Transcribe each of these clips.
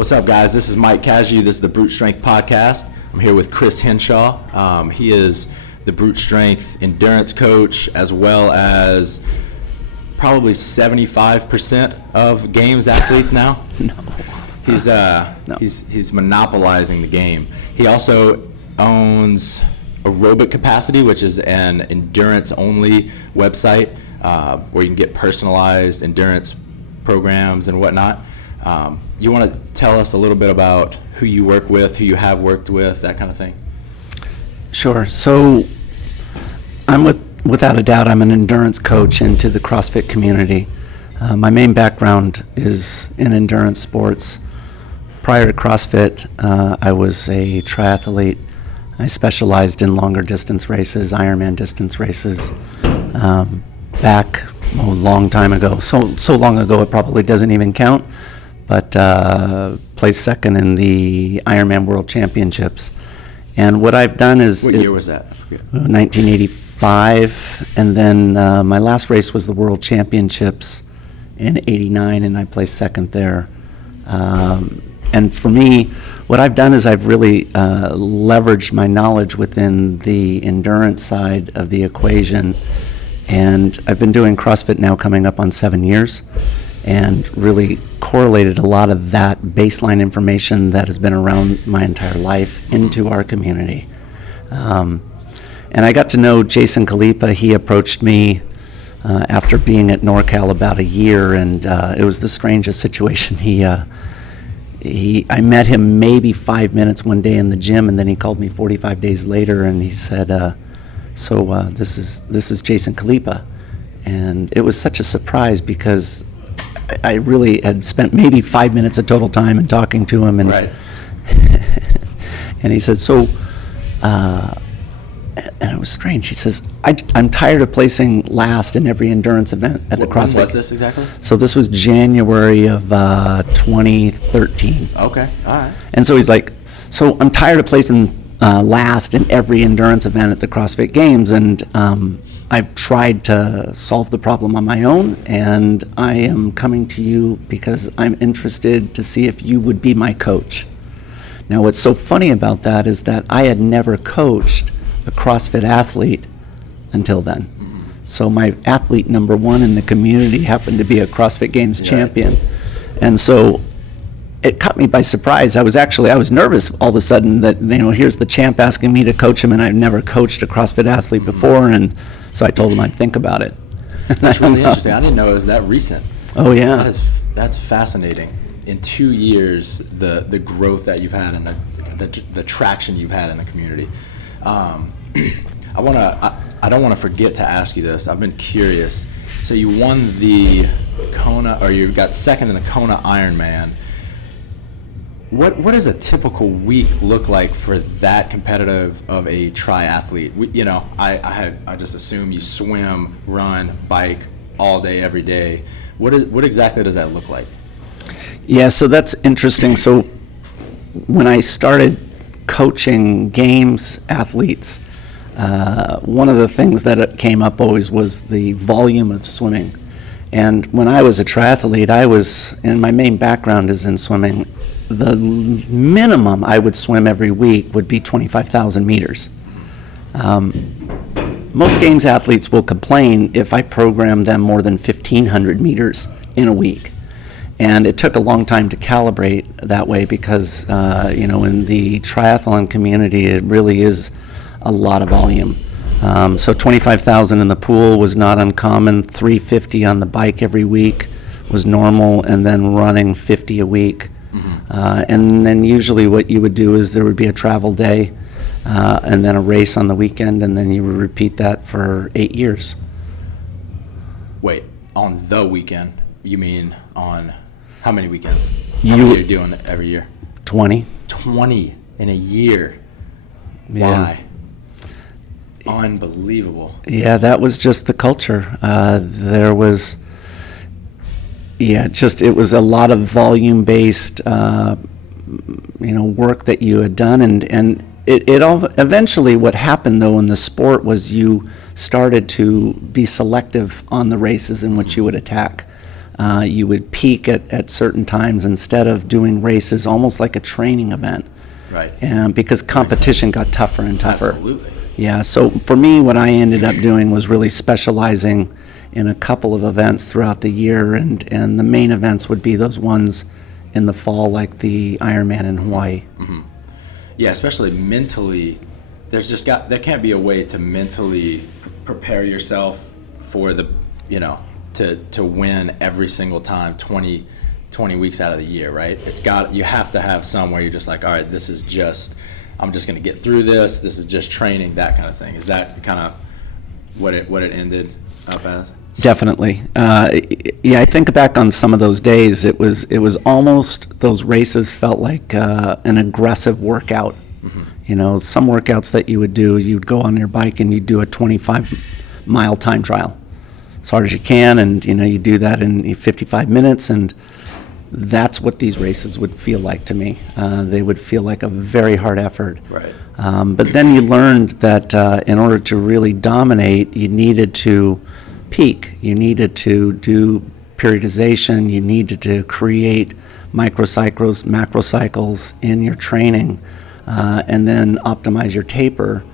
What's up, guys? This is Mike Cashew. This is the brUTE Strength Podcast. I'm here with Chris Hinshaw. He is the brUTE Strength endurance coach, as well as probably 75% of games athletes now. No. He's monopolizing the game. He also owns Aerobic Capacity, which is an endurance-only website where you can get personalized endurance programs and whatnot. You want to tell us a little bit about who you work with, who you have worked with, that kind of thing? Sure. So without a doubt, I'm an endurance coach into the CrossFit community. My main background is in endurance sports. Prior to CrossFit, I was a triathlete. I specialized in longer distance races, Ironman distance races, back a long time ago. So long ago it probably doesn't even count, but placed second in the Ironman World Championships. And what I've done is... What year was that? I forget. 1985, and then my last race was the World Championships in '89, and I placed second there. And for me, what I've done is I've really leveraged my knowledge within the endurance side of the equation, and I've been doing CrossFit now coming up on 7 years, and really correlated a lot of that baseline information that has been around my entire life into our community. And I got to know Jason Khalipa. He approached me after being at NorCal about a year, and it was the strangest situation. I met him maybe 5 minutes one day in the gym, and then he called me 45 days later, and he said, this is Jason Khalipa. And it was such a surprise because I really had spent maybe 5 minutes of total time in talking to him, and Right. and he said, and it was strange. He says, I'm tired of placing last in every endurance event at the CrossFit. When was this exactly? So this was January of 2013. Okay, all right. And so he's like, so I'm tired of placing last in every endurance event at the CrossFit Games, and I've tried to solve the problem on my own, and I am coming to you because I'm interested to see if you would be my coach. Now, what's so funny about that is that I had never coached a CrossFit athlete until then. Mm-hmm. So my athlete number one in the community happened to be a CrossFit Games champion. And so it caught me by surprise. I was nervous all of a sudden that, here's the champ asking me to coach him, and I've never coached a CrossFit athlete before, and so I told him I'd think about it. That's really interesting. I didn't know it was that recent. Oh, yeah. That's fascinating. In 2 years, the growth that you've had and the traction you've had in the community. I don't want to forget to ask you this. I've been curious. So you won the Kona, or you got second in the Kona Ironman. What does a typical week look like for that competitive of a triathlete? I just assume you swim, run, bike all day, every day. What exactly does that look like? Yeah, so that's interesting. So when I started coaching games athletes, one of the things that came up always was the volume of swimming. And when I was a triathlete, and my main background is in swimming, the minimum I would swim every week would be 25,000 meters. Most games athletes will complain if I program them more than 1,500 meters in a week. And it took a long time to calibrate that way because, in the triathlon community, it really is a lot of volume. So 25,000 in the pool was not uncommon. 350 on the bike every week was normal, and then running 50 a week. Mm-hmm. And then usually what you would do is there would be a travel day and then a race on the weekend, and then you would repeat that for 8 years. Wait, on the weekend? You mean on how many weekends? How many are you doing every year? 20. 20 in a year. Yeah. Why? Unbelievable. Yeah, that was just the culture. There was, it was a lot of volume-based, work that you had done, and it all eventually. What happened though in the sport was you started to be selective on the races in which you would attack. You would peak at certain times instead of doing races almost like a training event. Right. And because competition got tougher and tougher. Absolutely. Yeah, so for me, what I ended up doing was really specializing in a couple of events throughout the year, and the main events would be those ones in the fall, like the Ironman in Hawaii. Mm-hmm. Yeah, especially mentally, there can't be a way to mentally prepare yourself for to win every single time 20 weeks out of the year, right? You have to have some where you're just like, all right, I'm just going to get through this. This is just training, that kind of thing. Is that kind of what it ended up as? Definitely. I think back on some of those days. It was almost, those races felt like an aggressive workout. Mm-hmm. Some workouts that you would do, you'd go on your bike and you'd do a 25-mile time trial as hard as you can, and you do that in 55 minutes, and that's what these races would feel like to me. They would feel like a very hard effort. Right. But then you learned that in order to really dominate, you needed to peak. You needed to do periodization. You needed to create microcycles, macrocycles in your training, and then optimize your taper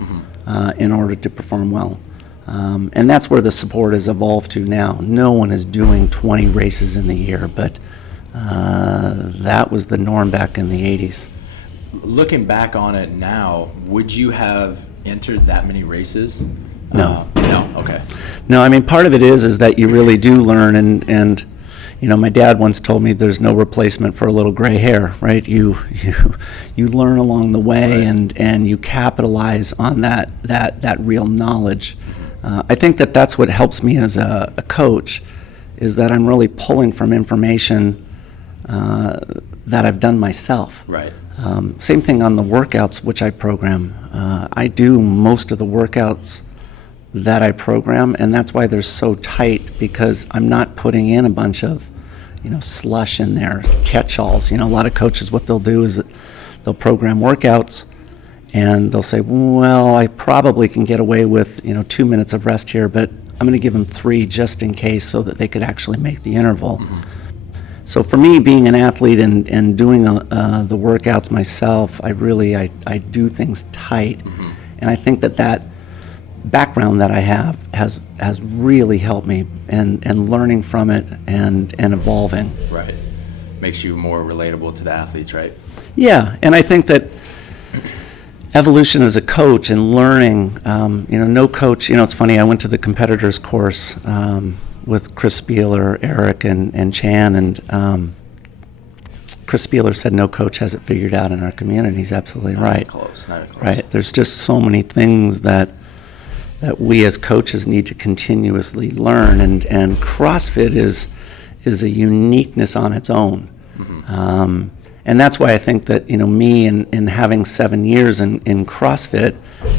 in order to perform well. And that's where the sport has evolved to now. No one is doing 20 races in the year, but that was the norm back in the 80s. Looking back on it now, would you have entered that many races? No. No? Okay. No, I mean, part of it is that you really do learn, and my dad once told me there's no replacement for a little gray hair, right? You learn along the way, right, and you capitalize on that real knowledge. I think that's what helps me as a coach, is that I'm really pulling from information that I've done myself. Right. Same thing on the workouts which I program. I do most of the workouts that I program, and that's why they're so tight, because I'm not putting in a bunch of slush in there, catch-alls. A lot of coaches, what they'll do is they'll program workouts, and they'll say, well, I probably can get away with 2 minutes of rest here, but I'm going to give them 3 just in case, so that they could actually make the interval. Mm-hmm. So for me, being an athlete and doing the workouts myself, I do things tight. Mm-hmm. And I think that background that I have has really helped me, and learning from it and evolving. Right. Makes you more relatable to the athletes, right? Yeah, and I think that evolution as a coach and learning, no coach, it's funny, I went to the competitors course with Chris Spieler, Eric, and Chan, and Chris Spieler said no coach has it figured out in our community. He's absolutely right. Not close. Right. There's just so many things that we as coaches need to continuously learn, and CrossFit is a uniqueness on its own. Mm-hmm. And that's why I think that me in having 7 years in CrossFit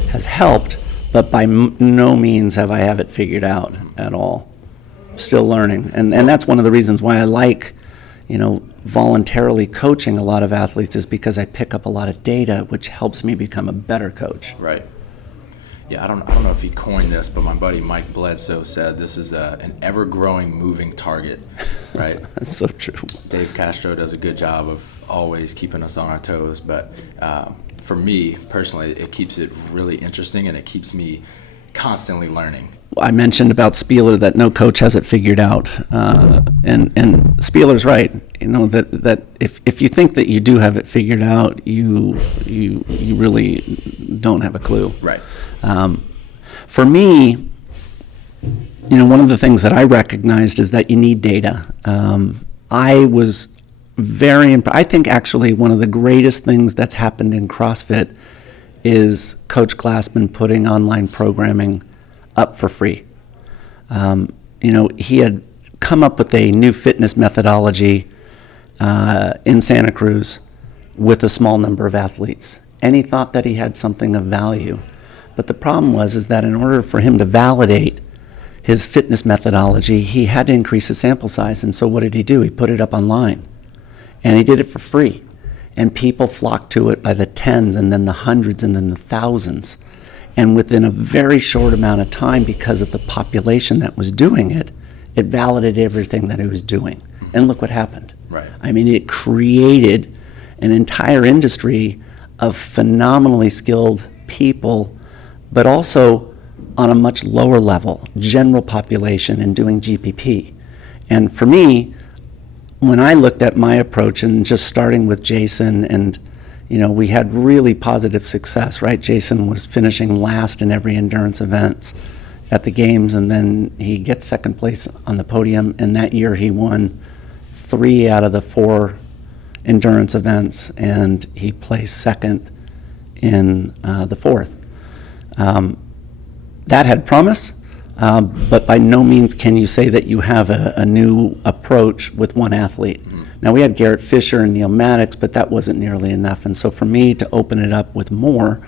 has helped, but by no means have it figured out at all. Still learning, and that's one of the reasons why I like voluntarily coaching a lot of athletes, is because I pick up a lot of data, which helps me become a better coach. Right. Yeah, I don't know if he coined this, but my buddy Mike Bledsoe said this is an ever-growing moving target, right? That's so true. Dave Castro does a good job of always keeping us on our toes, but for me personally, it keeps it really interesting, and it keeps me constantly learning. I mentioned about Spieler that no coach has it figured out, and Spieler's right. That if you think that you do have it figured out, you really don't have a clue. Right. For me, one of the things that I recognized is that you need data. I was I think actually one of the greatest things that's happened in CrossFit is Coach Glassman putting online programming up for free. He had come up with a new fitness methodology in Santa Cruz with a small number of athletes, and he thought that he had something of value. But the problem is that in order for him to validate his fitness methodology, he had to increase his sample size. And so what did he do? He put it up online, and he did it for free. And people flocked to it by the tens, and then the hundreds, and then the thousands. And within a very short amount of time, because of the population that was doing it, it validated everything that he was doing. And look what happened. Right. I mean, it created an entire industry of phenomenally skilled people, but also on a much lower level, general population, and doing GPP. And for me, when I looked at my approach and just starting with Jason, and we had really positive success, right? Jason was finishing last in every endurance event at the games, and then he gets second place on the podium, and that year he won 3 out of the 4 endurance events, and he placed second in the 4th. That had promise, but by no means can you say that you have a new approach with one athlete. Now, we had Garrett Fisher and Neil Maddox, but that wasn't nearly enough. And so for me to open it up with more,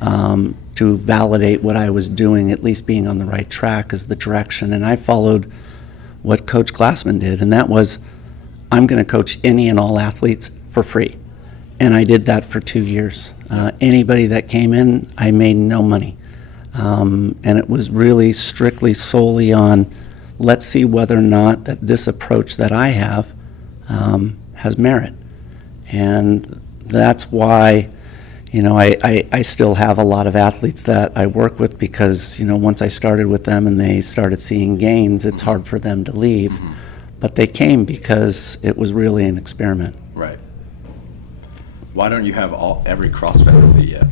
to validate what I was doing, at least being on the right track, is the direction. And I followed what Coach Glassman did, and that was, I'm going to coach any and all athletes for free. And I did that for 2 years. Anybody that came in, I made no money. And it was really strictly solely on, let's see whether or not that this approach that I have has merit. And that's why, I still have a lot of athletes that I work with, because, once I started with them and they started seeing gains, it's hard for them to leave. But they came because it was really an experiment. Right. Why don't you have every CrossFit athlete yet?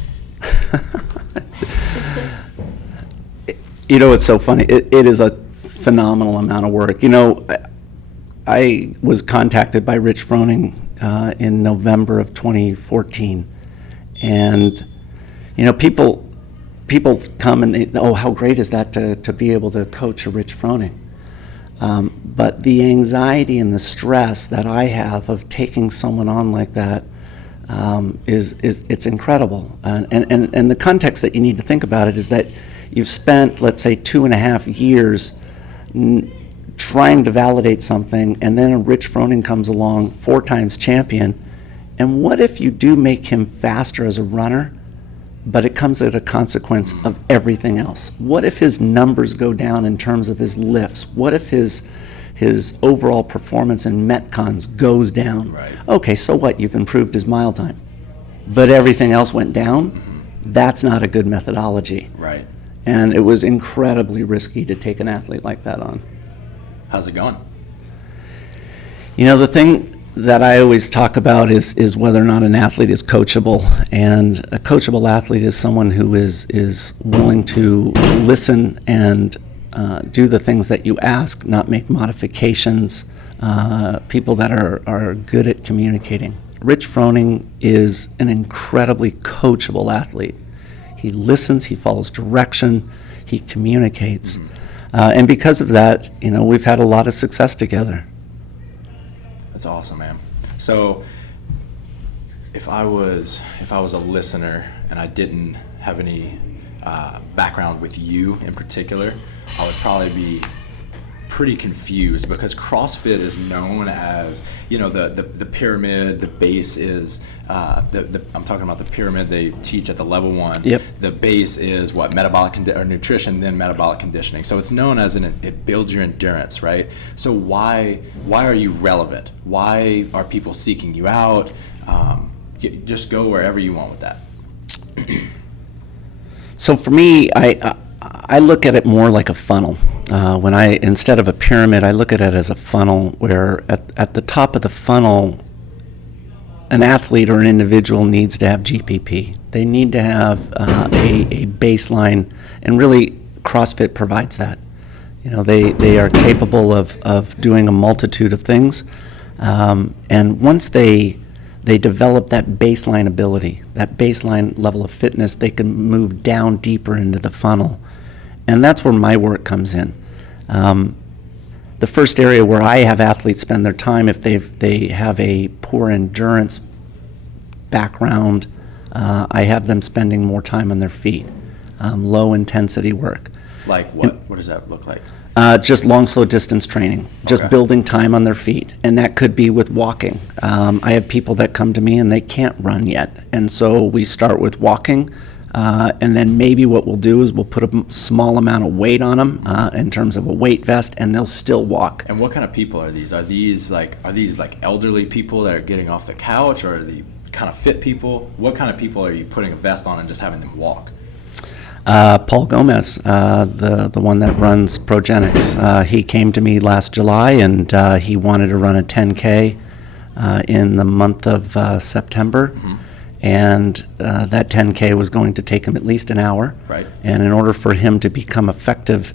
It's so funny. It is a phenomenal amount of work. I was contacted by Rich Froning in November of 2014, and people come and they, oh, how great is that to be able to coach a Rich Froning. But the anxiety and the stress that I have of taking someone on like that it's incredible. And the context that you need to think about it is that you've spent, let's say, 2.5 years trying to validate something, and then a Rich Froning comes along, 4 times champion, and what if you do make him faster as a runner, but it comes at a consequence of everything else? What if his numbers go down in terms of his lifts? What if his overall performance in Metcons goes down? Right. Okay, so what? You've improved his mile time, but everything else went down? That's not a good methodology. Right. And it was incredibly risky to take an athlete like that on. How's it going? The thing that I always talk about is whether or not an athlete is coachable. And a coachable athlete is someone who is willing to listen and do the things that you ask, not make modifications, people that are good at communicating. Rich Froning is an incredibly coachable athlete. He listens, he follows direction, he communicates. And because of that, we've had a lot of success together. That's awesome, man. So if I was a listener and I didn't have any background with you in particular, I would probably be pretty confused, because CrossFit is known as, the pyramid. The base is I'm talking about the pyramid they teach at the level 1. Yep. The base is what, metabolic or nutrition, then metabolic conditioning. So it's known as it builds your endurance, right? So why are you relevant? Why are people seeking you out? Just go wherever you want with that. So for me, I look at it more like a funnel. Instead of a pyramid, I look at it as a funnel, where at the top of the funnel, an athlete or an individual needs to have GPP. They need to have a baseline, and really CrossFit provides that. They are capable of doing a multitude of things, and once they develop that baseline ability, that baseline level of fitness, they can move down deeper into the funnel. And that's where my work comes in. The first area where I have athletes spend their time, if they have a poor endurance background, I have them spending more time on their feet, low intensity work. Like what? What does that look like? Just long, slow distance training, just building time on their feet. And that could be with walking. I have people that come to me and they can't run yet. And so we start with walking. And then maybe what we'll do is we'll put a small amount of weight on them in terms of a weight vest, and they'll still walk. And what kind of people are these? Are these like elderly people that are getting off the couch, or are they kind of fit people? What kind of people are you putting a vest on and just having them walk? Paul Gomez, the one that runs Progenics, he came to me last July, and he wanted to run a 10K in the month of September. And that 10K was going to take him at least an hour. Right. And in order for him to become effective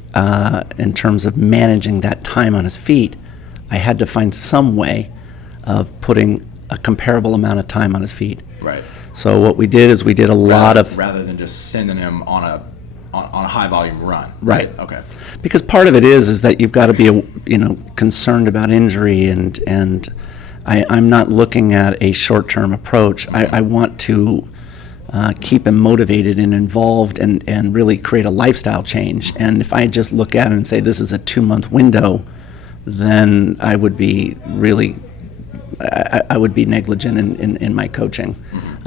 in terms of managing that time on his feet, I had to find some way of putting a comparable amount of time on his feet. Right. So what we did is we did a lot of... Rather than just sending him on a high volume run. Right. Okay. Because part of it is that you've got to be, concerned about injury, and I'm not looking at a short-term approach. I want to keep him motivated and involved and really create a lifestyle change. And if I just look at it and say this is a 2-month window, then I would be really, I would be negligent in my coaching.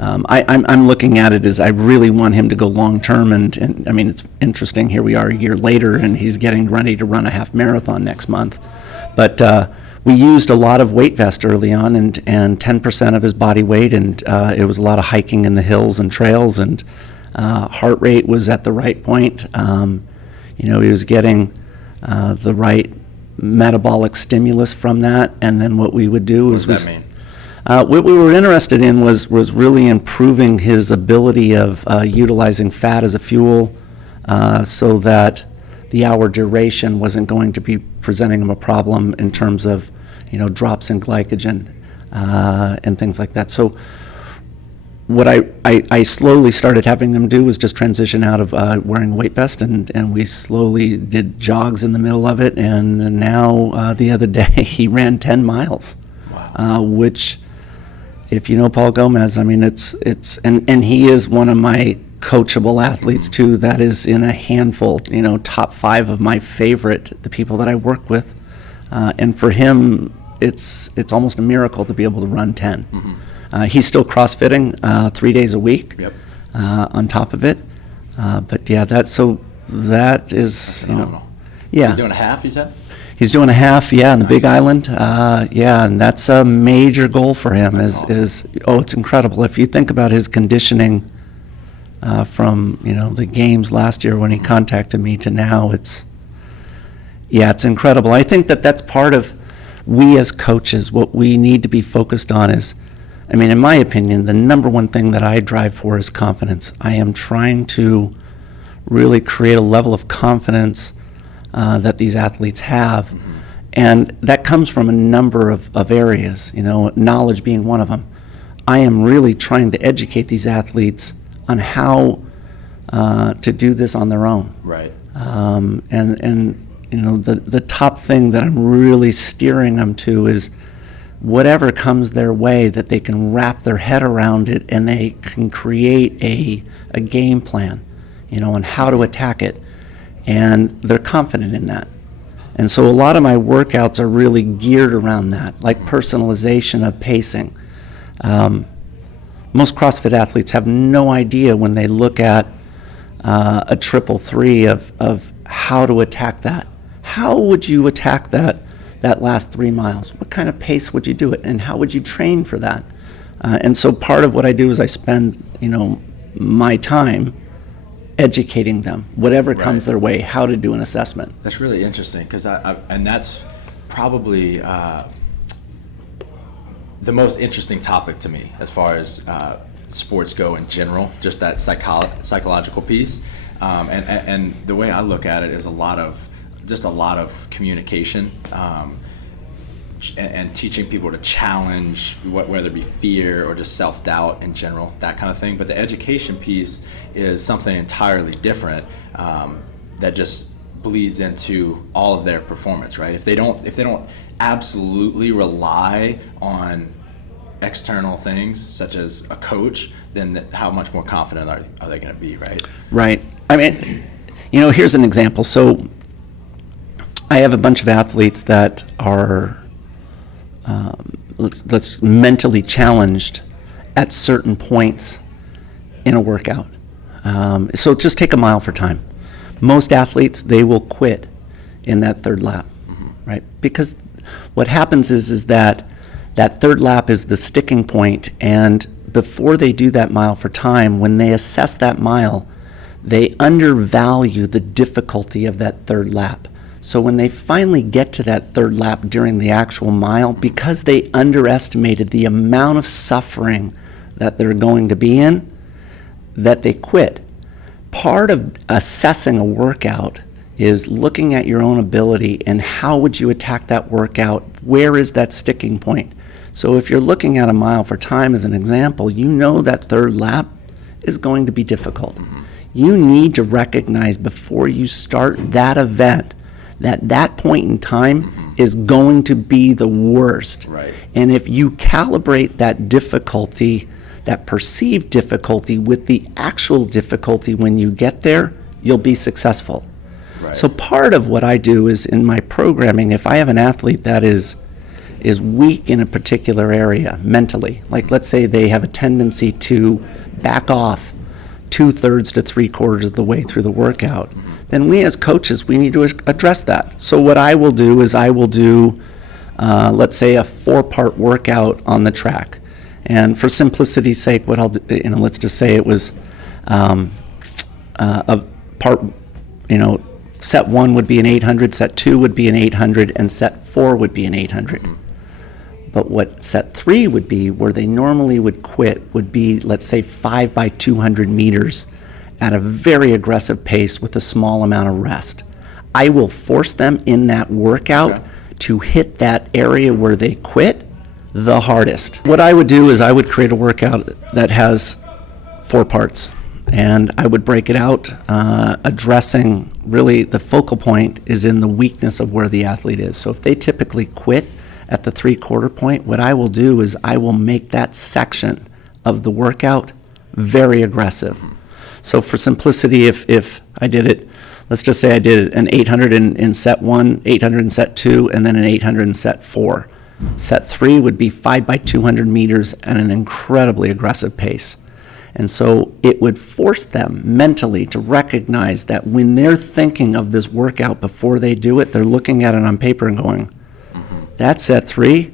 I'm looking at it as I really want him to go long-term, and I mean, it's interesting, here we are a year later, and he's getting ready to run a half marathon next month. But we used a lot of weight vest early on, and 10% of his body weight, and it was a lot of hiking in the hills and trails, and heart rate was at the right point. He was getting the right metabolic stimulus from that, and then what we would do is... What does that mean? What we were interested in was really improving his ability of utilizing fat as a fuel, so that the hour duration wasn't going to be presenting him a problem in terms of, drops in glycogen and things like that. So what I slowly started having them do was just transition out of wearing a weight vest, and we slowly did jogs in the middle of it, and now the other day he ran 10 miles. Wow. Which, if you know Paul Gomez, I mean, and he is one of my coachable athletes too. That is in a handful, top 5 of my favorite, the people that I work with. And for him, it's almost a miracle to be able to run 10. He's still CrossFitting 3 days a week. Yep. On top of it. But yeah, that is, That's phenomenal. Yeah. He's doing a half, you said? He's doing a half, in the Big Island. And that's a major goal for him. It's incredible. If you think about his conditioning from the games last year when he contacted me to now, it's incredible. I think that's part of, we as coaches, what we need to be focused on is, in my opinion, the number one thing that I drive for is confidence. I am trying to really create a level of confidence that these athletes have. And that comes from a number of areas, knowledge being one of them. I am really trying to educate these athletes on how to do this on their own. Right. The top thing that I'm really steering them to is whatever comes their way, that they can wrap their head around it and they can create a game plan, on how to attack it. And they're confident in that. And so a lot of my workouts are really geared around that, like personalization of pacing. Most CrossFit athletes have no idea when they look at a 333 of how to attack that. How would you attack that last 3 miles? What kind of pace would you do it? And how would you train for that? And so part of what I do is I spend, my time educating them, whatever comes their way, how to do an assessment. That's really interesting, because and that's probably the most interesting topic to me as far as sports go in general, just that psychological piece. And the way I look at it is a lot of communication, and teaching people to challenge whether it be fear or just self-doubt in general, that kind of thing. But the education piece is something entirely different, that just bleeds into all of their performance, right? If they don't absolutely rely on external things such as a coach, then how much more confident are they going to be, right? Right. Here's an example. So I have a bunch of athletes that are let's mentally challenged at certain points in a workout. So just take a mile for time. Most athletes, they will quit in that third lap, right? Because what happens is that third lap is the sticking point, and before they do that mile for time, when they assess that mile, they undervalue the difficulty of that third lap. So when they finally get to that third lap during the actual mile, because they underestimated the amount of suffering that they're going to be in, that they quit. Part of assessing a workout is looking at your own ability and how would you attack that workout? Where is that sticking point? So if you're looking at a mile for time as an example, you know that third lap is going to be difficult. You need to recognize before you start that event that point in time is going to be the worst. Right. And if you calibrate that difficulty, that perceived difficulty with the actual difficulty when you get there, you'll be successful. Right. So part of what I do is in my programming, if I have an athlete that is weak in a particular area mentally, like let's say they have a tendency to back off 2/3 to 3/4 of the way through the workout, then we as coaches, we need to address that. So what I will do is I will do, let's say, a 4-part workout on the track. And for simplicity's sake, what I'll do, let's just say it was a part, set 1 would be an 800, set 2 would be an 800, and set 4 would be an 800. But what set 3 would be, where they normally would quit, would be, let's say, 5 by 200 meters at a very aggressive pace with a small amount of rest. I will force them in that workout to hit that area where they quit the hardest. What I would do is I would create a workout that has 4 parts, and I would break it out, addressing really the focal point is in the weakness of where the athlete is. So if they typically quit at the 3/4 point, what I will do is I will make that section of the workout very aggressive. So for simplicity, if I did it, let's just say I did an 800 in set 1, 800 in set 2, and then an 800 in set 4. Set 3 would be 5 by 200 meters at an incredibly aggressive pace. And so it would force them mentally to recognize that when they're thinking of this workout before they do it, they're looking at it on paper and going, that set 3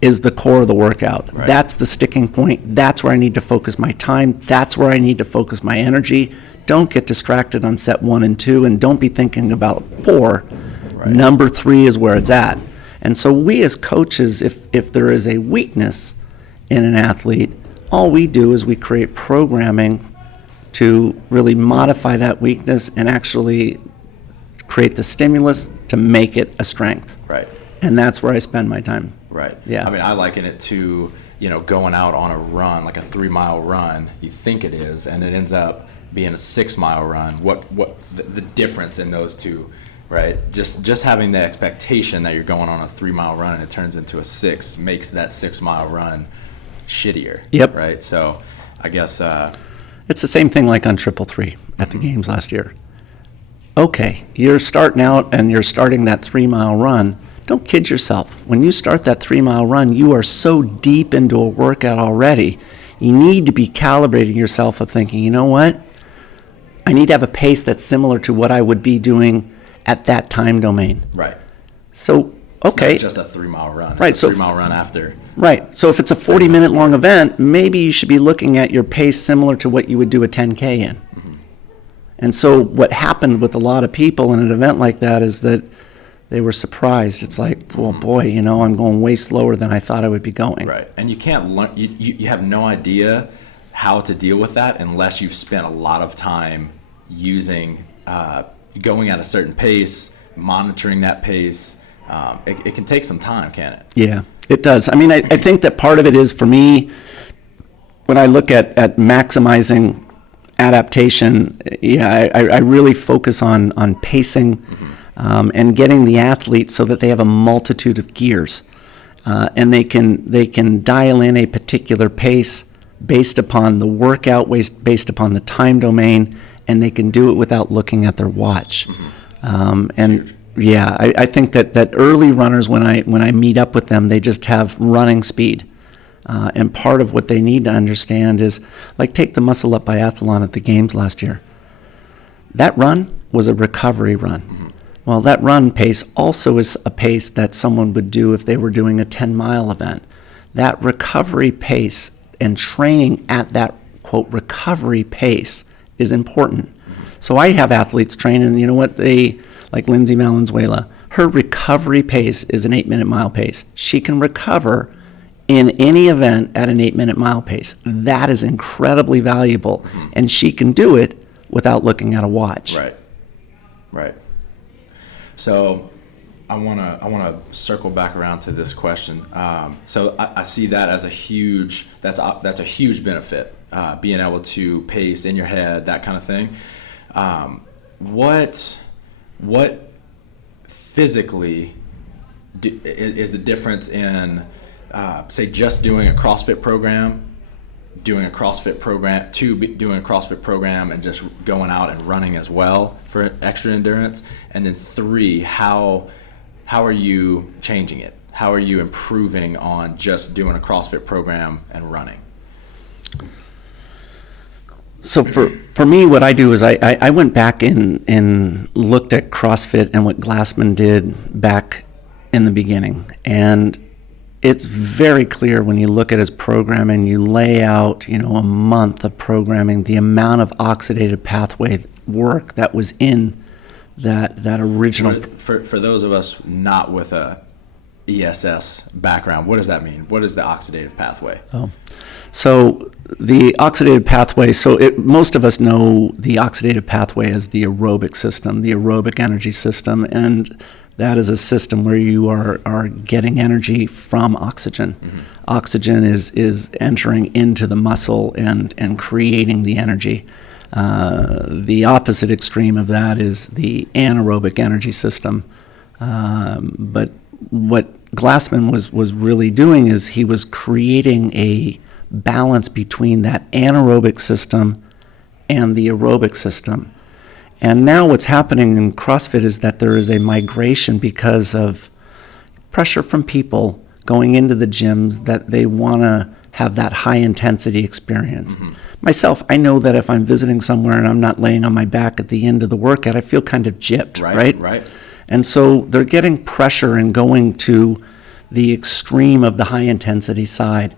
is the core of the workout. Right. That's the sticking point. That's where I need to focus my time. That's where I need to focus my energy. Don't get distracted on set 1 and 2, and don't be thinking about 4. Right. Number 3 is where it's at. And so we as coaches, if there is a weakness in an athlete, all we do is we create programming to really modify that weakness and actually create the stimulus to make it a strength. Right. And that's where I spend my time. Right. Yeah. I mean, I liken it to, going out on a run, like a 3-mile run. You think it is, and it ends up being a 6-mile run. What the difference in those two, right? Just having the expectation that you're going on a 3-mile run and it turns into a 6 makes that 6-mile run shittier. Yep. Right. So I guess it's the same thing like on 333 at the games last year. Okay, you're starting out and you're starting that 3-mile run. Don't kid yourself. When you start that 3-mile run, you are so deep into a workout already. You need to be calibrating yourself of thinking, you know what? I need to have a pace that's similar to what I would be doing at that time domain. right. So, okay. It's not just a 3-mile run. Right, It's a 3-mile run after. Right. So if it's a 40-minute long event, maybe you should be looking at your pace similar to what you would do a 10K in. And so what happened with a lot of people in an event like that is that they were surprised. It's like, well, boy, I'm going way slower than I thought I would be going. Right. And you can't learn, you have no idea how to deal with that unless you've spent a lot of time using, going at a certain pace, monitoring that pace. It can take some time, can't it? Yeah, it does. I mean, I think that part of it is, for me, when I look at maximizing adaptation, I really focus on pacing and getting the athlete so that they have a multitude of gears, and they can dial in a particular pace based upon the workout, based upon the time domain, and they can do it without looking at their watch. And yeah, I think that early runners, when I meet up with them, they just have running speed. And part of what they need to understand is, like, take the Muscle Up Biathlon at the Games last year. That run was a recovery run. Mm-hmm. Well, that run pace also is a pace that someone would do if they were doing a 10-mile event. That recovery pace and training at that, quote, recovery pace is important. Mm-hmm. So I have athletes train, and you know what, like Lindsey Valenzuela, her recovery pace is an 8-minute mile pace. She can recover in any event at an 8-minute mile pace. That is incredibly valuable, and she can do it without looking at a watch. Right. So I wanna circle back around to this question. So I see that as a huge benefit, being able to pace in your head, that kind of thing. What physically is the difference in, say, just doing a CrossFit program, doing a CrossFit program, and just going out and running as well for extra endurance? And then 3, how are you changing it? How are you improving on just doing a CrossFit program and running? So for me, what I do is I went back and looked at CrossFit and what Glassman did back in the beginning. And it's very clear when you look at his programming, you lay out, a month of programming, the amount of oxidative pathway work that was in that original. For those of us not with a ESS background, what does that mean? What is the oxidative pathway? So the oxidative pathway, most of us know the oxidative pathway as the aerobic system, the aerobic energy system, and that is a system where you are getting energy from oxygen. Mm-hmm. Oxygen is entering into the muscle and creating the energy. The opposite extreme of that is the anaerobic energy system. But what Glassman was really doing is he was creating a balance between that anaerobic system and the aerobic system. And now what's happening in CrossFit is that there is a migration because of pressure from people going into the gyms that they want to have that high intensity experience. Mm-hmm. Myself, I know that if I'm visiting somewhere and I'm not laying on my back at the end of the workout, I feel kind of gypped, right? And so they're getting pressure and going to the extreme of the high intensity side.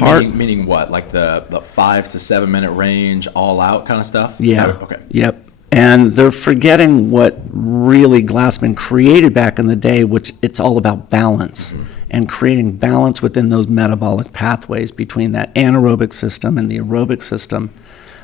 Meaning what? Like the 5 to 7 minute range, all out kind of stuff? Yeah. Okay. Yep. And they're forgetting what really Glassman created back in the day, which it's all about balance. Mm-hmm. And creating balance within those metabolic pathways between that anaerobic system and the aerobic system.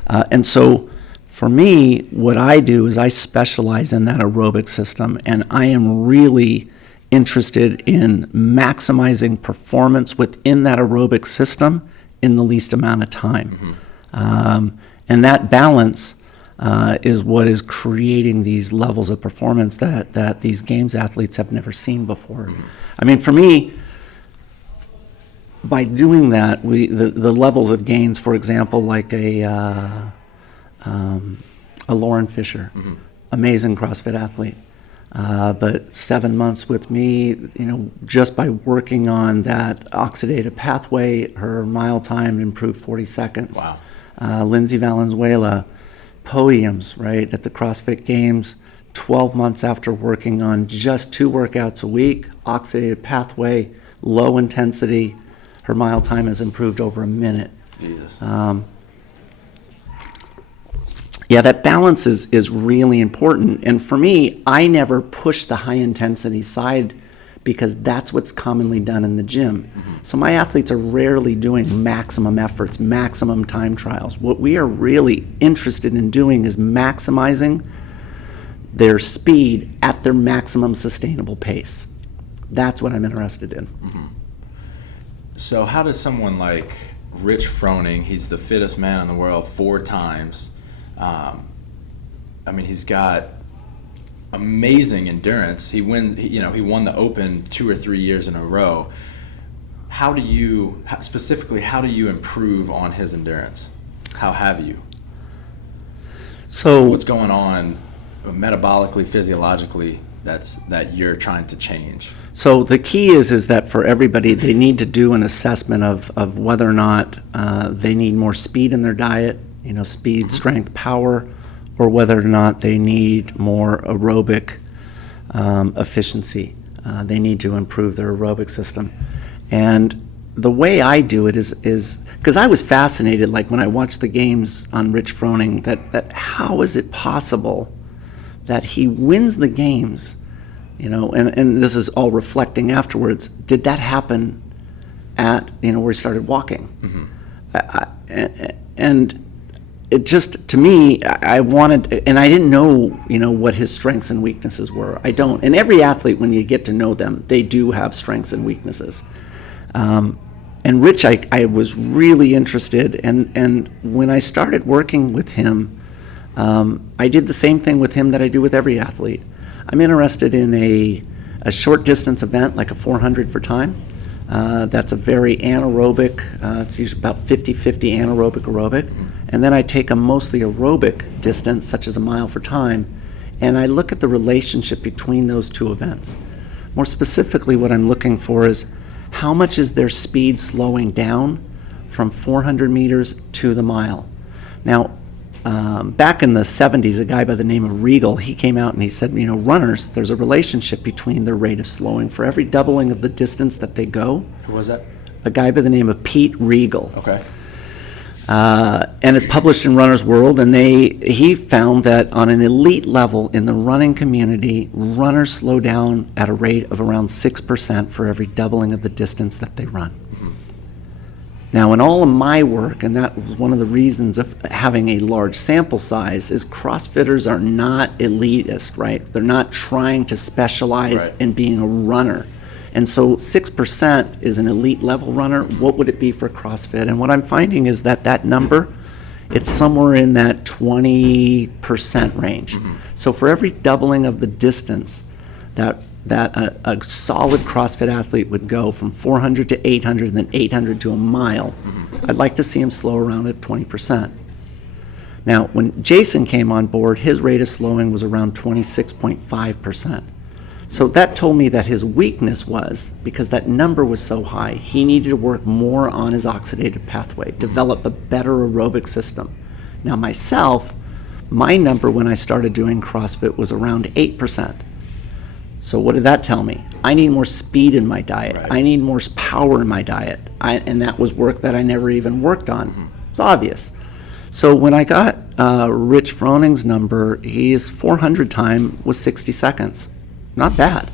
And so for me, what I do is I specialize in that aerobic system, and I am really interested in maximizing performance within that aerobic system in the least amount of time. Mm-hmm. And that balance is what is creating these levels of performance that these games athletes have never seen before. Mm-hmm. I mean, for me, by doing that, the levels of gains, for example, like a Lauren Fisher, mm-hmm. amazing CrossFit athlete, but 7 months with me, just by working on that oxidative pathway, her mile time improved 40 seconds. Wow. Lindsey Valenzuela, podiums, right, at the CrossFit Games, 12 months after working on just 2 workouts a week, oxidative pathway, low intensity, her mile time has improved over a minute. Jesus. Yeah, that balance is really important. And for me, I never push the high intensity side because that's what's commonly done in the gym. Mm-hmm. So my athletes are rarely doing maximum efforts, maximum time trials. What we are really interested in doing is maximizing their speed at their maximum sustainable pace. That's what I'm interested in. Mm-hmm. So how does someone like Rich Froning, he's the fittest man in the world 4 times. He's got amazing endurance. He won the Open 2 or 3 years in a row. How do you improve on his endurance? How have you? So what's going on metabolically, physiologically that you're trying to change? So the key is that for everybody, they need to do an assessment of whether or not they need more speed in their diet, speed, strength, power, or whether or not they need more aerobic efficiency. They need to improve their aerobic system. And the way I do it is because I was fascinated, like when I watched the games on Rich Froning, that how is it possible that he wins the games, and this is all reflecting afterwards. Did that happen at, where he started walking? And it just, to me, I wanted, and I didn't know, what his strengths and weaknesses were. I don't. And every athlete, when you get to know them, they do have strengths and weaknesses. And Rich, I was really interested, and when I started working with him, I did the same thing with him that I do with every athlete. I'm interested in a short distance event, like a 400 for time. That's a very anaerobic, it's usually about 50-50 anaerobic aerobic. And then I take a mostly aerobic distance, such as a mile for time, and I look at the relationship between those two events. More specifically, what I'm looking for is how much is their speed slowing down from 400 meters to the mile. Now, back in the 70s, a guy by the name of Regal, he came out and he said, runners, there's a relationship between their rate of slowing. For every doubling of the distance that they go. Who was that? A guy by the name of Pete Regal. Okay. And it's published in Runner's World, and he found that on an elite level in the running community, runners slow down at a rate of around 6% for every doubling of the distance that they run. Now, in all of my work, and that was one of the reasons of having a large sample size, is CrossFitters are not elitist, right? They're not trying to specialize in being a runner. And so 6% is an elite level runner. What would it be for CrossFit? And what I'm finding is that number, it's somewhere in that 20% range. So for every doubling of the distance that a solid CrossFit athlete would go from 400 to 800 and then 800 to a mile, I'd like to see him slow around at 20%. Now, when Jason came on board, his rate of slowing was around 26.5%. So that told me that his weakness was, because that number was so high, he needed to work more on his oxidative pathway, develop a better aerobic system. Now myself, my number when I started doing CrossFit was around 8%. So what did that tell me? I need more speed in my diet. I need more power in my diet. And that was work that I never even worked on. It's obvious. So when I got Rich Froning's number, his 400 time was 60 seconds. Not bad.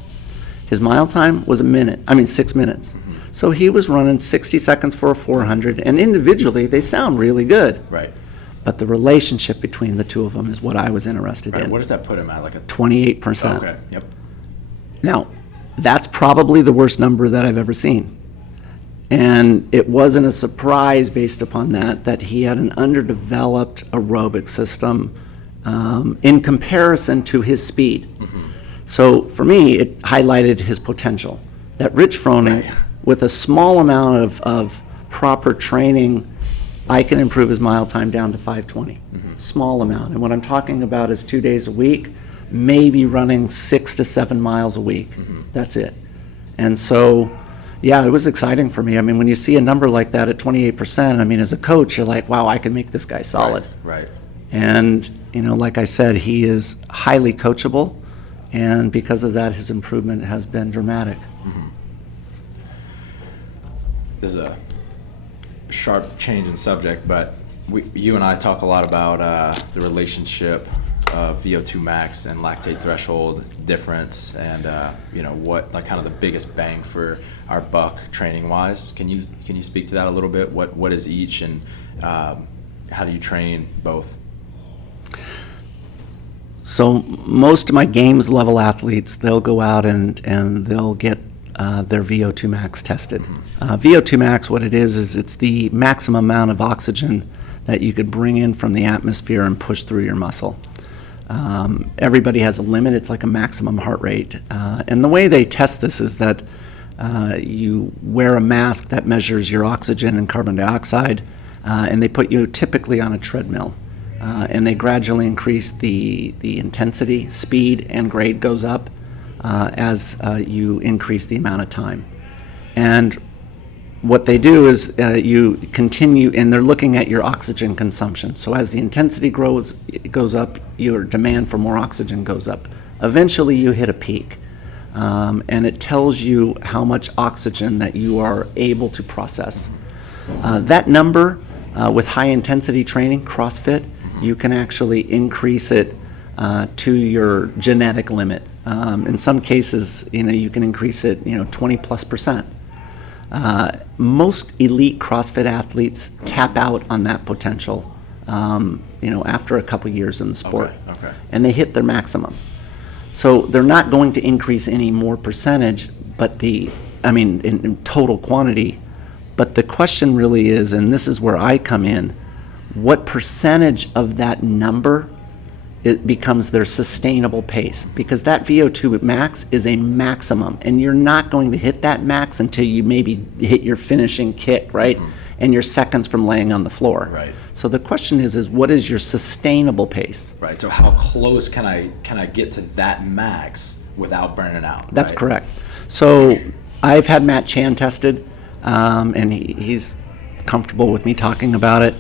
His mile time was 6 minutes. So he was running 60 seconds for a 400, and individually they sound really good. Right. But the relationship between the two of them is what I was interested in. What does that put him at? Like a 28%. Okay. Yep. Now, that's probably the worst number that I've ever seen. And it wasn't a surprise based upon that he had an underdeveloped aerobic system in comparison to his speed. So for me, it highlighted his potential. That Rich Froning, with a small amount of proper training, I can improve his mile time down to 5:20. Small amount. And what I'm talking about is 2 days a week, maybe running 6 to 7 miles a week. That's it. And so, yeah, it was exciting for me. I mean, when you see a number like that at 28%, I mean, as a coach, you're like, wow, I can make this guy solid. Right. And, like I said, he is highly coachable. And because of that, his improvement has been dramatic. There's a sharp change in subject, but you and I talk a lot about the relationship of VO2 max and lactate threshold difference, and what kind of the biggest bang for our buck training wise. Can you speak to that a little bit? What is each, and how do you train both? So most of my games level athletes, they'll go out and they'll get their VO2 max tested. VO2 max, what it is it's the maximum amount of oxygen that you could bring in from the atmosphere and push through your muscle. Everybody has a limit. It's like a maximum heart rate. And the way they test this is that you wear a mask that measures your oxygen and carbon dioxide, and they put you typically on a treadmill. And they gradually increase the intensity, speed, and grade goes up as you increase the amount of time. And what they do is you continue, and they're looking at your oxygen consumption. So as the intensity goes up, your demand for more oxygen goes up. Eventually you hit a peak, and it tells you how much oxygen that you are able to process. That number, with high intensity training, CrossFit, you can actually increase it to your genetic limit. In some cases, you can increase it, 20+%. Most elite CrossFit athletes tap out on that potential, after a couple years in the sport, and they hit their maximum. So they're not going to increase any more percentage, but in total quantity. But the question really is, and this is where I come in, what percentage of that number it becomes their sustainable pace? Because that VO2 max is a maximum, and you're not going to hit that max until you maybe hit your finishing kick, right? Mm-hmm. And you're seconds from laying on the floor. Right. So the question is what is your sustainable pace? Right. So how close can I get to that max without burning out? That's correct. So I've had Matt Chan tested, and he's comfortable with me talking about it.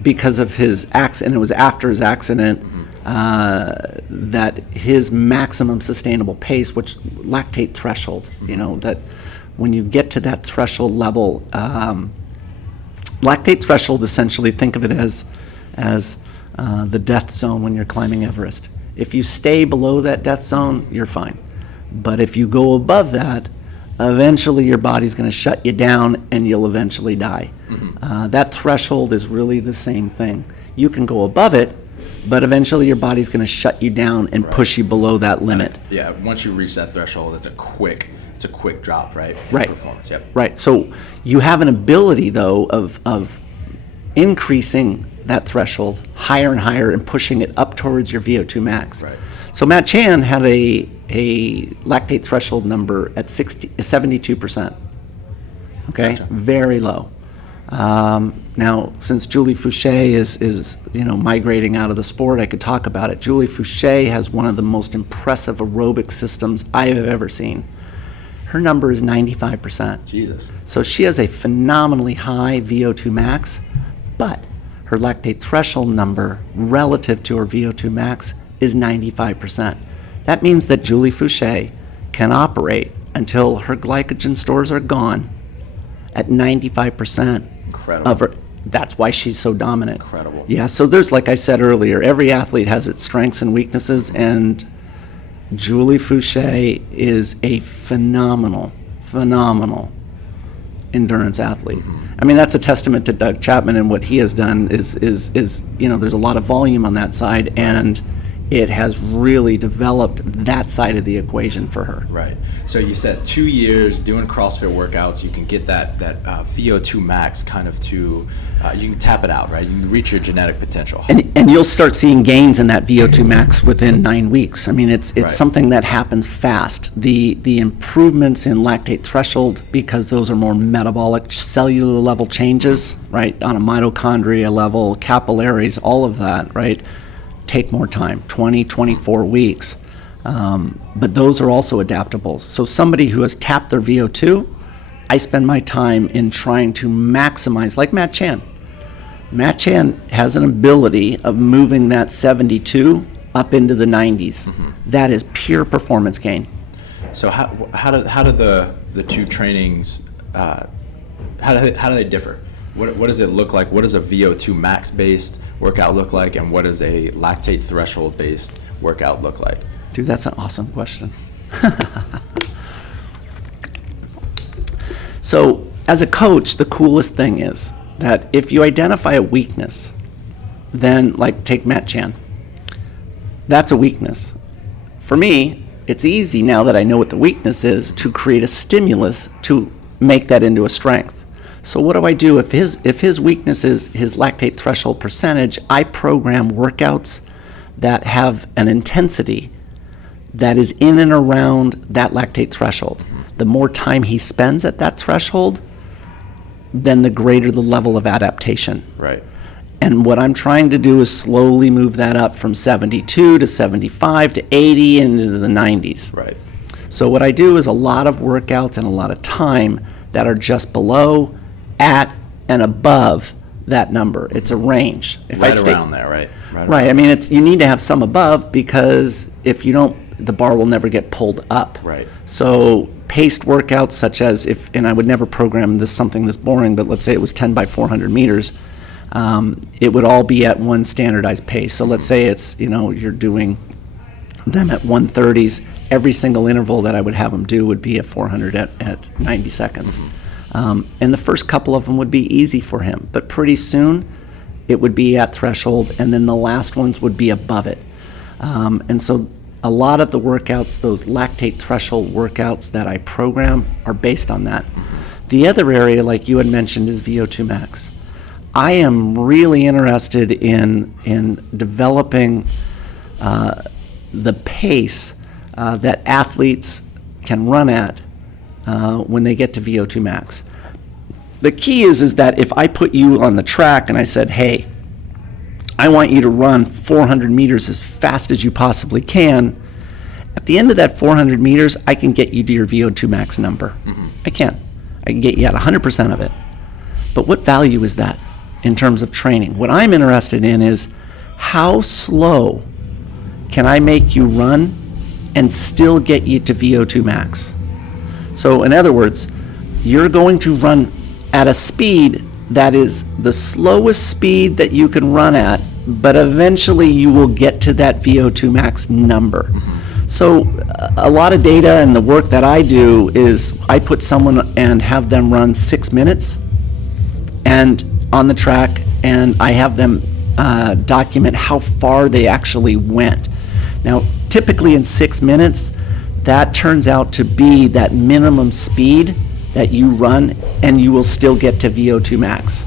Because of his accident, it was after his accident, that his maximum sustainable pace, which lactate threshold, that when you get to that threshold level, lactate threshold, essentially think of it as the death zone when you're climbing Everest. If you stay below that death zone, you're fine. But if you go above that, eventually your body's going to shut you down and you'll eventually die. That threshold is really the same thing. You can go above it, but eventually your body's going to shut you down and push you below that limit. Yeah, once you reach that threshold, it's a quick drop, right? Right. Performance. Yep. Right. So you have an ability though of increasing that threshold higher and higher and pushing it up towards your VO2 max. Right. So Matt Chan had a lactate threshold number at 72%. Okay, gotcha. Very low. Now, since Julie Fouché is migrating out of the sport, I could talk about it. Julie Fouché has one of the most impressive aerobic systems I have ever seen. Her number is 95%. Jesus. So she has a phenomenally high VO2 max, but her lactate threshold number relative to her VO2 max is 95%. That means that Julie Fouché can operate until her glycogen stores are gone at 95%. Incredible. Of her. That's why she's so dominant. Incredible. Yeah, so there's, like I said earlier, every athlete has its strengths and weaknesses, and Julie Fouché is a phenomenal endurance athlete. I mean, that's a testament to Doug Chapman, and what he has done is there's a lot of volume on that side, and it has really developed that side of the equation for her. Right. So you said 2 years doing CrossFit workouts, you can get that VO2 max kind of to, you can tap it out, right? You can reach your genetic potential. And you'll start seeing gains in that VO2 max within 9 weeks. I mean, it's right. Something that happens fast. The improvements in lactate threshold, because those are more metabolic cellular level changes, right? On a mitochondria level, capillaries, all of that, right? Take more time, 24 weeks. But those are also adaptable. So somebody who has tapped their VO2, I spend my time in trying to maximize, like Matt Chan. Matt Chan has an ability of moving that 72 up into the 90s. That is pure performance gain. So how do the two trainings, how do they differ? What does it look like? What does a VO2 max based workout look like, and what does a lactate threshold based workout look like? Dude, that's an awesome question. So as a coach, the coolest thing is that if you identify a weakness, then like take Matt Chan, that's a weakness. For me, it's easy now that I know what the weakness is to create a stimulus to make that into a strength. So what do I do? If his weakness is his lactate threshold percentage, I program workouts that have an intensity that is in and around that lactate threshold. The more time he spends at that threshold, then the greater the level of adaptation. Right. And what I'm trying to do is slowly move that up from 72 to 75 to 80 and into the 90s. Right. So what I do is a lot of workouts and a lot of time that are just below, at, and above that number. It's a range. If Right around there, right? Right. I mean, you need to have some above, because if you don't, the bar will never get pulled up. Right. So paced workouts such as and I would never program something this boring, but let's say it was 10 by 400 meters, it would all be at one standardized pace. So let's say it's, you're doing them at 130s. Every single interval that I would have them do would be at 400 at 90 seconds. And the first couple of them would be easy for him, but pretty soon it would be at threshold, and then the last ones would be above it. And so a lot of the workouts, those lactate threshold workouts that I program, are based on that. The other area, like you had mentioned, is VO2 max. I am really interested in developing the pace that athletes can run at when they get to VO2 max. The key is that if I put you on the track and I said, hey, I want you to run 400 meters as fast as you possibly can, at the end of that 400 meters, I can get you to your VO2 max number. I can get you at 100% of it. But what value is that in terms of training? What I'm interested in is, how slow can I make you run and still get you to VO2 max? So in other words, you're going to run at a speed that is the slowest speed that you can run at, but eventually you will get to that VO2 max number. So a lot of data and the work that I do is I put someone and have them run 6 minutes and on the track, and I have them document how far they actually went. Now, typically in 6 minutes, that turns out to be that minimum speed that you run, and you will still get to VO2 max.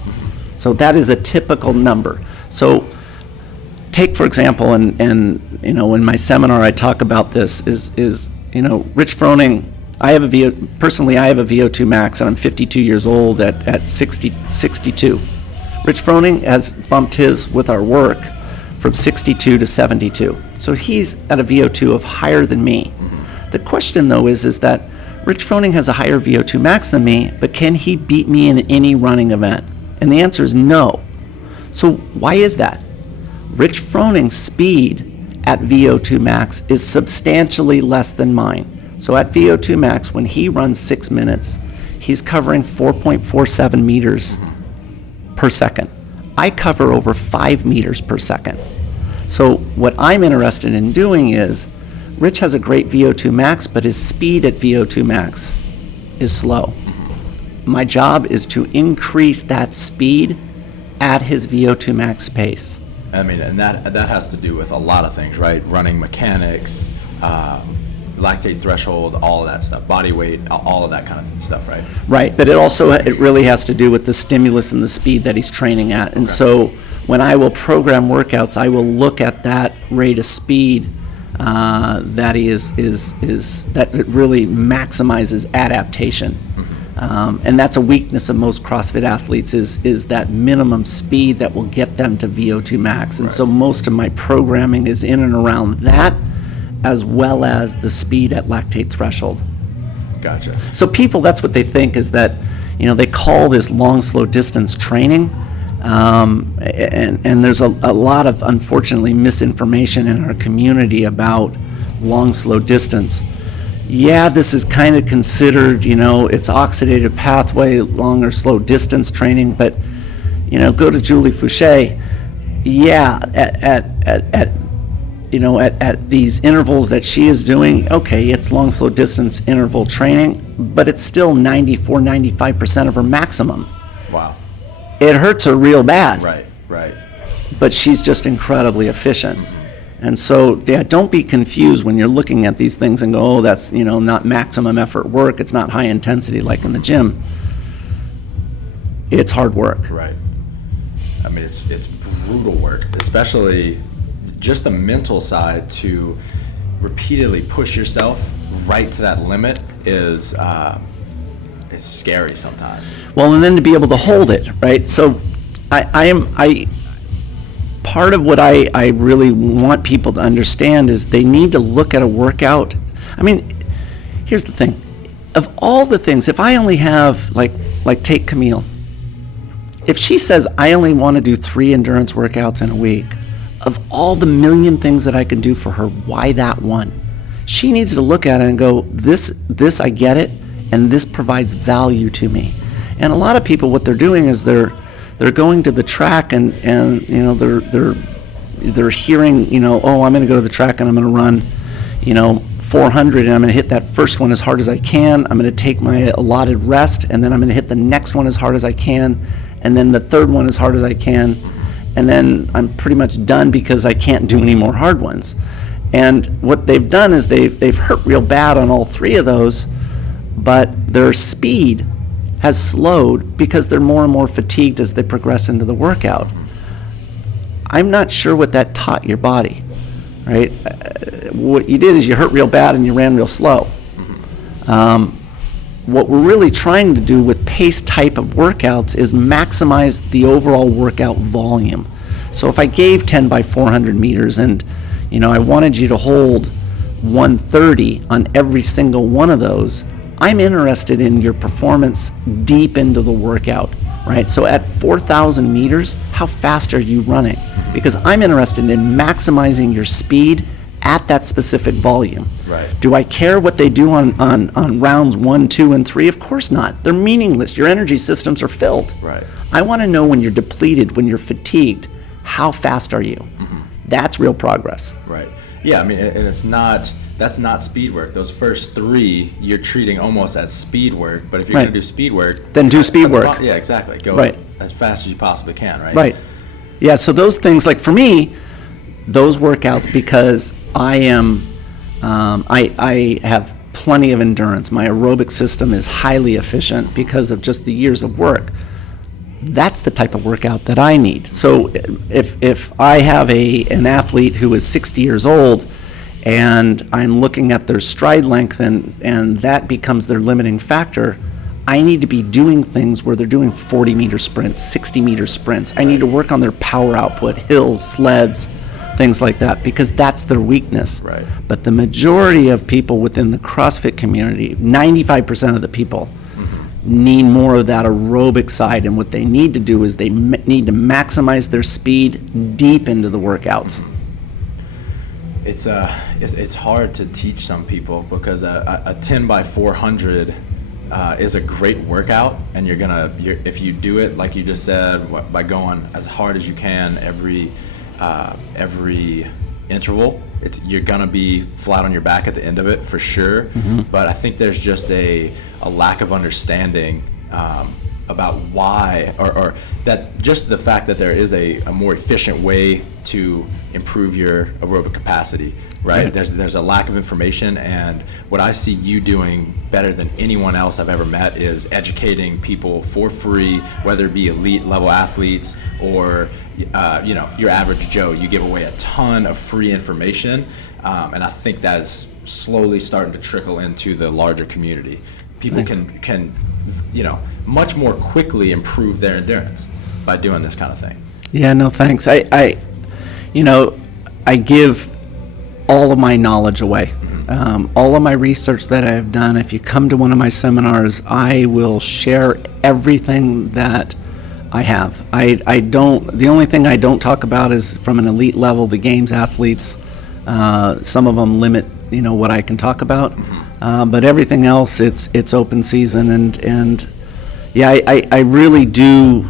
So that is a typical number. So take, for example, and in my seminar I talk about this, is Rich Froning. I have a VO2 max, and I'm 52 years old at 62. Rich Froning has bumped his with our work from 62 to 72. So he's at a VO2 of higher than me. The question, though, is that Rich Froning has a higher VO2 max than me, but can he beat me in any running event? And the answer is no. So why is that? Rich Froning's speed at VO2 max is substantially less than mine. So at VO2 max, when he runs 6 minutes, he's covering 4.47 meters per second. I cover over 5 meters per second. So what I'm interested in doing is, Rich has a great VO2 max, but his speed at VO2 max is slow. My job is to increase that speed at his VO2 max pace. I mean, and that has to do with a lot of things, right? Running mechanics, lactate threshold, all of that stuff, body weight, all of that kind of stuff, right? Right, but it really has to do with the stimulus and the speed that he's training at. And so when I will program workouts, I will look at that rate of speed that it really maximizes adaptation. And that's a weakness of most CrossFit athletes is that minimum speed that will get them to VO2 max. And so most of my programming is in and around that, as well as the speed at lactate threshold. Gotcha. So people, that's what they think, is that, they call this long, slow distance training. And there's a lot of, unfortunately, misinformation in our community about long, slow distance. Yeah, this is kind of considered, it's oxidative pathway, long or slow distance training, but, go to Julie Fouché. Yeah, at these intervals that she is doing, okay, it's long, slow distance interval training, but it's still 94, 95% of her maximum. Wow. It hurts her real bad. Right. But she's just incredibly efficient. And so, yeah, don't be confused when you're looking at these things and go, oh, that's, not maximum effort work. It's not high intensity like in the gym. It's hard work. Right. I mean, it's brutal work, especially just the mental side. To repeatedly push yourself right to that limit is it's scary sometimes. Well, and then to be able to hold it, right? So part of what I really want people to understand is they need to look at a workout. I mean, here's the thing. Of all the things, if I only have, like take Camille. If she says, I only want to do 3 endurance workouts in a week, of all the million things that I can do for her, why that one? She needs to look at it and go, this I get it, and this provides value to me. And a lot of people, what they're doing is they're going to the track and you know, they're hearing, you know, oh, I'm going to go to the track and I'm going to run, you know, 400, and I'm going to hit that first one as hard as I can. I'm going to take my allotted rest, and then I'm going to hit the next one as hard as I can, and then the third one as hard as I can, and then I'm pretty much done because I can't do any more hard ones. And what they've done is they've hurt real bad on all 3 of those, but their speed has slowed because they're more and more fatigued as they progress into the workout. I'm not sure what that taught your body, right? What you did is you hurt real bad and you ran real slow. What we're really trying to do with pace type of workouts is maximize the overall workout volume. So if I gave 10 by 400 meters and, you know, I wanted you to hold 130 on every single one of those, I'm interested in your performance deep into the workout, right? So at 4,000 meters, how fast are you running? Because I'm interested in maximizing your speed at that specific volume. Right. Do I care what they do on rounds 1, 2, and 3? Of course not. They're meaningless. Your energy systems are filled. Right. I want to know when you're depleted, when you're fatigued, how fast are you? That's real progress. Right. Yeah, I mean, and that's not speed work. Those first 3 you're treating almost as speed work, but if you're going to do speed work, then do speed work. Yeah, exactly. Go as fast as you possibly can, right? Right. Yeah, so those things, like for me, those workouts, because I have plenty of endurance. My aerobic system is highly efficient because of just the years of work. That's the type of workout that I need. So if I have an athlete who is 60 years old and I'm looking at their stride length and that becomes their limiting factor, I need to be doing things where they're doing 40-meter sprints, 60-meter sprints. I need to work on their power output, hills, sleds, things like that, because that's their weakness. Right. But the majority of people within the CrossFit community, 95% of the people, need more of that aerobic side, and what they need to do is they need to maximize their speed deep into the workouts. It's hard to teach some people because a 10 by 400 is a great workout, and if you do it like you just said, by going as hard as you can every interval, you're gonna be flat on your back at the end of it for sure. But I think there's just a lack of understanding about why, or that just the fact that there is a more efficient way to improve your aerobic capacity, right? There's a lack of information, and what I see you doing better than anyone else I've ever met is educating people for free, whether it be elite level athletes or your average Joe. You give away a ton of free information, and I think that is slowly starting to trickle into the larger community. People can much more quickly improve their endurance by doing this kind of thing. Yeah, no, thanks. I give all of my knowledge away. All of my research that I've done. If you come to one of my seminars, I will share everything that I have. The only thing I don't talk about is from an elite level, the games athletes. Some of them limit, what I can talk about. But everything else, it's open season, and yeah, I really do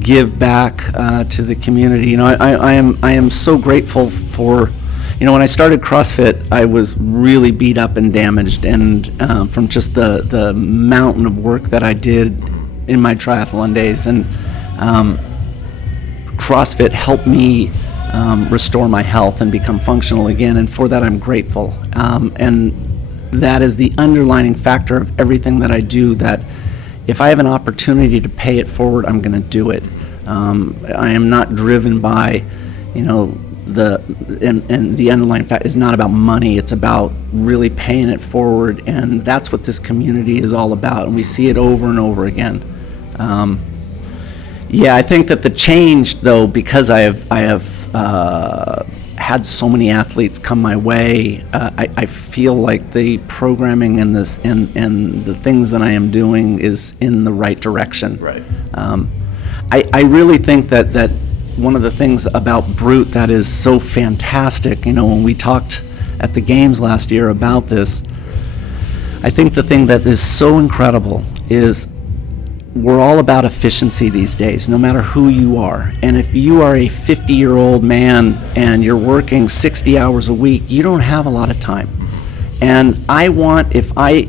give back to the community. I am so grateful for, when I started CrossFit, I was really beat up and damaged, and from just the mountain of work that I did in my triathlon days, and CrossFit helped me restore my health and become functional again, and for that I'm grateful. And that is the underlining factor of everything that I do, that if I have an opportunity to pay it forward, I'm going to do it. I am not driven by, the underlying fact is not about money. It's about really paying it forward, and that's what this community is all about, and we see it over and over again. I think that the change, though, because I have had so many athletes come my way. I feel like the programming and this and the things that I am doing is in the right direction. Right. I really think that one of the things about brUTE that is so fantastic, when we talked at the games last year about this, I think the thing that is so incredible is we're all about efficiency these days, no matter who you are. And if you are a 50-year-old man and you're working 60 hours a week, you don't have a lot of time. And if I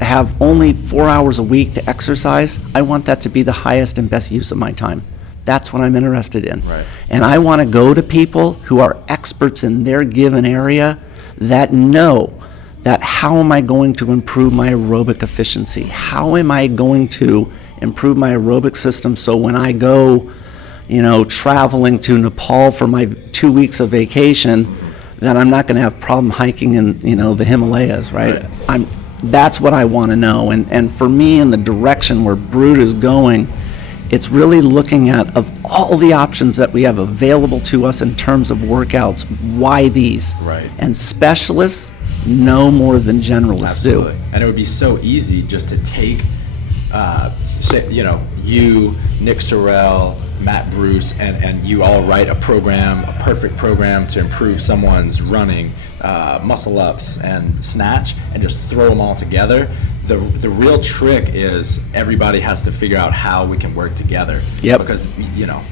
have only 4 hours a week to exercise, I want that to be the highest and best use of my time. That's what I'm interested in. Right. And I want to go to people who are experts in their given area that know that how am I going to improve my aerobic efficiency? How am I going to improve my aerobic system so when I go, traveling to Nepal for my 2 weeks of vacation, that I'm not going to have problem hiking in, the Himalayas, right? That's what I want to know. And for me, in the direction where brUTE is going, it's really looking at, of all the options that we have available to us in terms of workouts, why these? Right. And specialists no more than generalists Absolutely. do. And it would be so easy just to take, you, Nick Sorrell, Matt Bruce, and you all write a perfect program to improve someone's running, muscle ups, and snatch, and just throw them all together. The real trick is everybody has to figure out how we can work together. Yep. Because,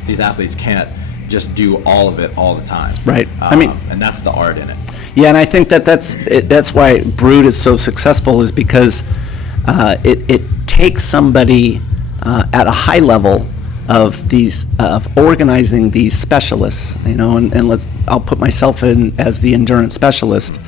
these athletes can't just do all of it all the time. Right. And that's the art in it. Yeah, and I think that's why brUTE is so successful, is because it takes somebody at a high level of organizing these specialists, and I'll put myself in as the endurance specialist.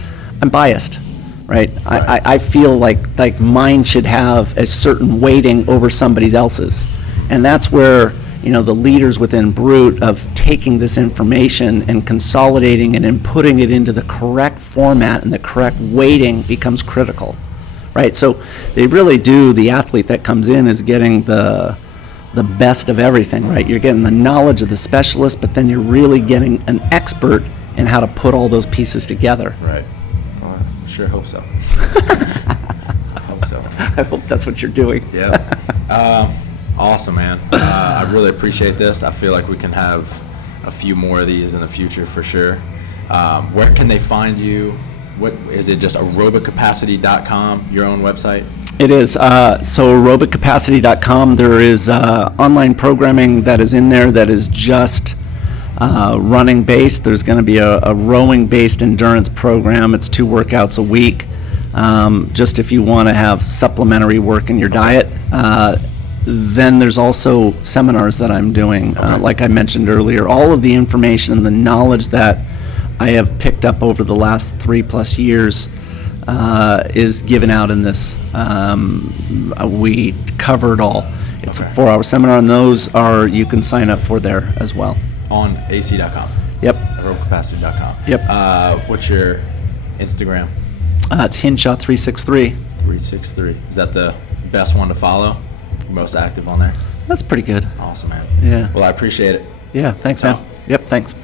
I'm biased, right? I feel like mine should have a certain weighting over somebody else's, and that's where the leaders within brUTE of taking this information and consolidating it and putting it into the correct format and the correct weighting becomes critical, right? So they really do, the athlete that comes in is getting the best of everything, right? You're getting the knowledge of the specialist, but then you're really getting an expert in how to put all those pieces together. Right. Well, I sure hope so. I hope so. I hope that's what you're doing. Yeah. Awesome, man. I really appreciate this. I feel like we can have a few more of these in the future for sure. Where can they find you? What is it? Just aerobiccapacity.com, your own website? It is. So aerobiccapacity.com, there is online programming that is in there that is just running based. There's going to be a rowing based endurance program. It's 2 workouts a week. Just if you want to have supplementary work in your diet. Then there's also seminars that I'm doing, like I mentioned earlier. All of the information and the knowledge that I have picked up over the last 3+ years is given out in this. We cover it all. It's a 4-hour seminar, and those you can sign up for there as well. On ac.com? Yep. aerobiccapacity.com. Yep. What's your Instagram? It's Hinshaw 363. 363. Is that the best one to follow? Most active on there? That's pretty good. Awesome, man. Yeah. Well, I appreciate it. Yeah, thanks, man. Yep, thanks.